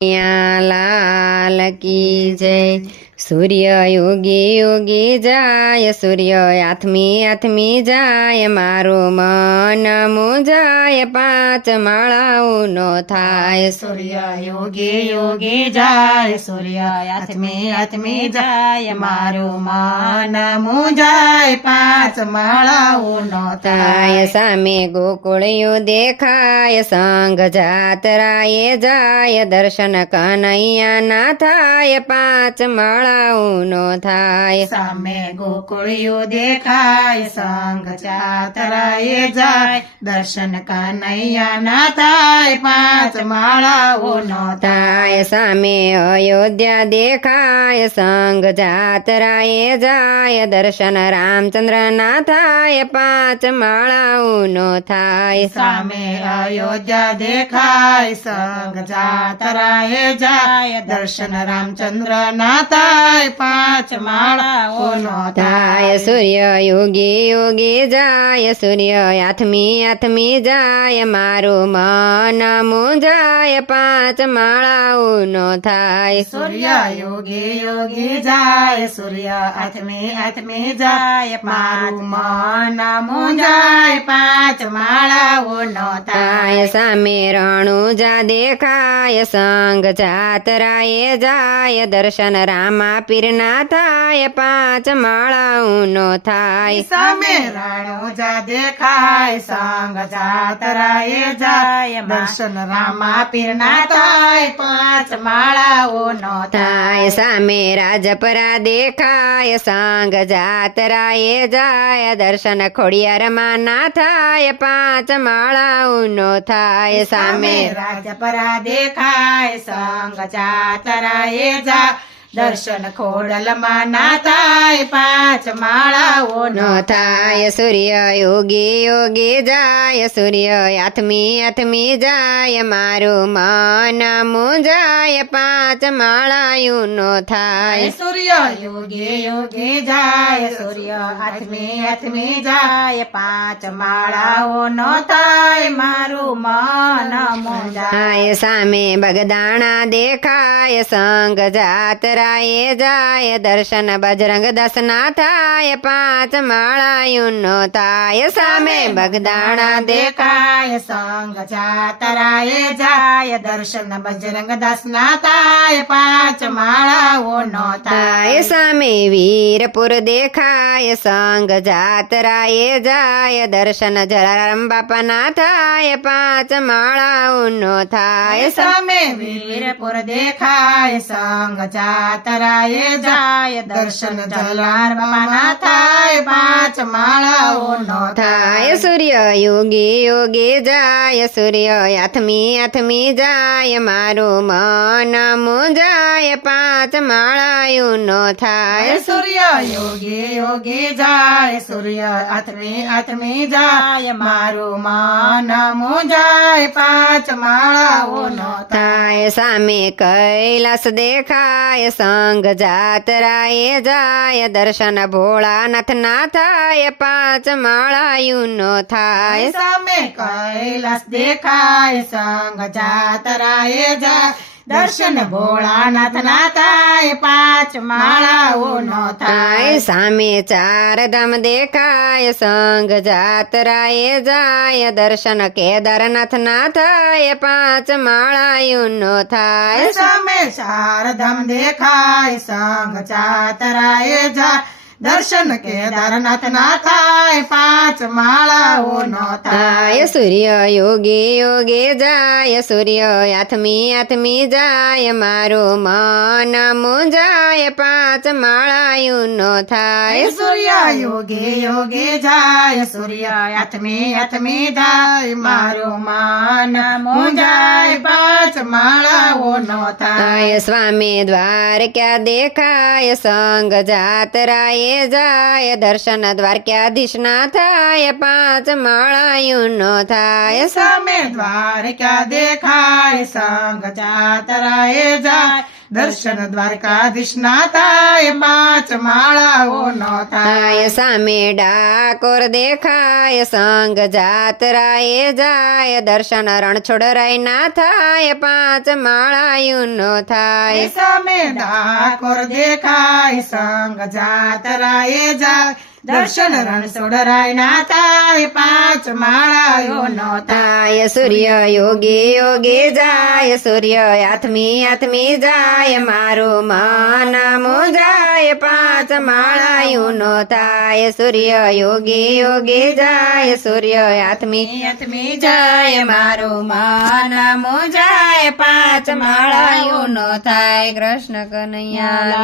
લાલ કી જય। સૂર્ય યોગી યોગી જાય, સૂર્ય આથમી આથમી જાય, મારું મન મુંજાય, પાંચ માળાઓનો થાય। સૂર્ય યોગી યોગી જાય, સૂર્ય આથમી આથમી જાય, મારું મન મુંજાય, પાંચ માળાઓનો થાય। સામે ગોકુળિયું દેખાય, સંઘ જાતરાએ જાય, દર્શન કનૈયા ના થાય, પાંચ માળાઓનો થાય। સામે ગોકુળિયું દેખાય, સંઘ જાતરાએ જાય, દર્શન કનૈયા ના થાય, પાંચ માળાઓનો થાય। સામે અયોધ્યા દેખાય, સંઘ જાતરાએ જાય, દર્શન રામચંદ્ર ના થાય, પાંચ માળાઓનો થાય। સામે અયોધ્યા દેખાય, સંઘ જાતરાએ જાય, દર્શન રામચંદ્ર ના થાય, પાંચ માળાઓનો થાય। સૂર્ય યોગી યોગી જાય, સૂર્ય આથમી આથમી જાય, મારું મન મુંજાય, પાંચ માળાઓનો થાય। સૂર્ય યોગી યોગી જાય, સૂર્ય આથમી આથમી જાય, મારું મન મુંજાય, પાંચ માળાઓનો થાય। સામે રણુજા દેખાય, સંઘ જાતરાએ જાય, દર્શન રામા પીરના થાય, પાંચ માળાઓનો થાય। સામે રણુજા દેખાય, સંઘ જાતરાએ જાય, દર્શન રામા પીરના થાય, પાંચ માળાઓનો થાય। સામે રાજપરા દેખાય, સંઘ જાતરાએ જાય, દર્શન ખોડિયારમાં ના થાય, પાંચ માળાઓનો થાય। સામે રાજપરા દેખાય, સંઘ જાતરાએ જાય, દર્શન ખોડલમાં ના થાય, પાંચ માળાઓનો થાય। સૂર્ય યોગી યોગી જાય, સૂર્ય આથમી આથમી જાય, મારું મન મુંજાય, પાંચ માળાઓનો થાય। સૂર્ય યોગી યોગી જાય, સૂર્ય આથમી આથમી જાય, પાંચ માળાઓનો થાય, મારું મન મુંજાય। સામે બગદાણા દેખાય, સંઘ જાતરાએ જાય, દર્શન બજરંગ દાસ ના થાય, પાંચ માળાઓનો થાય। સામે બગદાણા દેખાય, સંઘ જાતરાએ જાય, દર્શન બજરંગ દાસ ના થાય, પાંચ માળાઓનો થાય। સામે વીરપુર દેખાય, સંઘ જાતરાએ જાય, દર્શન જલારામ બાપા ના થાય, પાંચ માળાઓનો થાય। સામે વીરપુર દેખાય, સંઘ જાતરાએ જાય, દર્શન જલારામ ના થાય, પાંચ માળાઓનો થાય। સૂર્ય યોગી યોગી જાય, સૂર્ય આથમી આથમી જાય, મારું મન મુંજાય, પાંચ માળાઓનો થાય। સૂર્ય યોગી યોગી જાય, સૂર્ય આથમી આથમી જાય, મારું મન મુંજાય, પાંચ માળાઓનો થાય। સામે કૈલાસ દેખાય, સંઘ જાતરાએ જાય, દર્શન ભોળાનાથ ના થાય, પાંચ માળાઓનો થાય। સામે કૈલાસ દેખાય, સંઘ જાતરાએ જાય, દર્શન ભોળાનાથ ના થાય, પાંચ માળાઓનો થાય। સામે ચારધામ દેખાય, સંઘ જાતરાએ જાય, દર્શન કેદારનાથ ના થાય, પાંચ માળાઓનો થાય। સામે ચારધામ દેખાય, સંઘ જાતરાએ જાય, દર્શન કેદારનાથ ના થાય, પાંચ માળાઓનો થાય। સૂર્ય યોગી યોગી જાય, સૂર્ય આથમી આથમી જાય, મારું મન મુંજાય, પાંચ માળાઓનો થાય। સૂર્ય યોગી યોગી જાય, સૂર્ય આથમી આથમી જાય, મારું મન મુંજાય, પાંચ માળાઓનો થાય। સ્વામી દ્વારકા દેખાય, સંઘ જાતરાએ જાય, દર્શન દ્વારકાધીશ ના થાય, પાંચ માળાઓનો થાય। સામે દ્વારકા દેખાય, સંઘ જાતરાએ જાય, દર્શન દ્વારકાધીશ ના થાય પાંચ માળાઓ નો થાય સામે ડાકોર દેખાય સંગ જાતરાએ જાય દર્શન રણછોડરાય ના થાય પાંચ માળાયું નો થાય સામે ડાકોર દેખાય સંગ જાતરાએ જાય દર્શન રણછોડરાય ના થાય પાંચ માળાઓ નો થાય સૂર્ય યોગે યોગે જાય સૂર્ય આથમી જાય મારું મન મુંજાય પાંચ માળાયું નો થાય સૂર્ય યોગે યોગે જાય સૂર્ય આથમી જાય મારું મન મુંજાય પાંચ માળાયું નો થાય કૃષ્ણ કનૈયા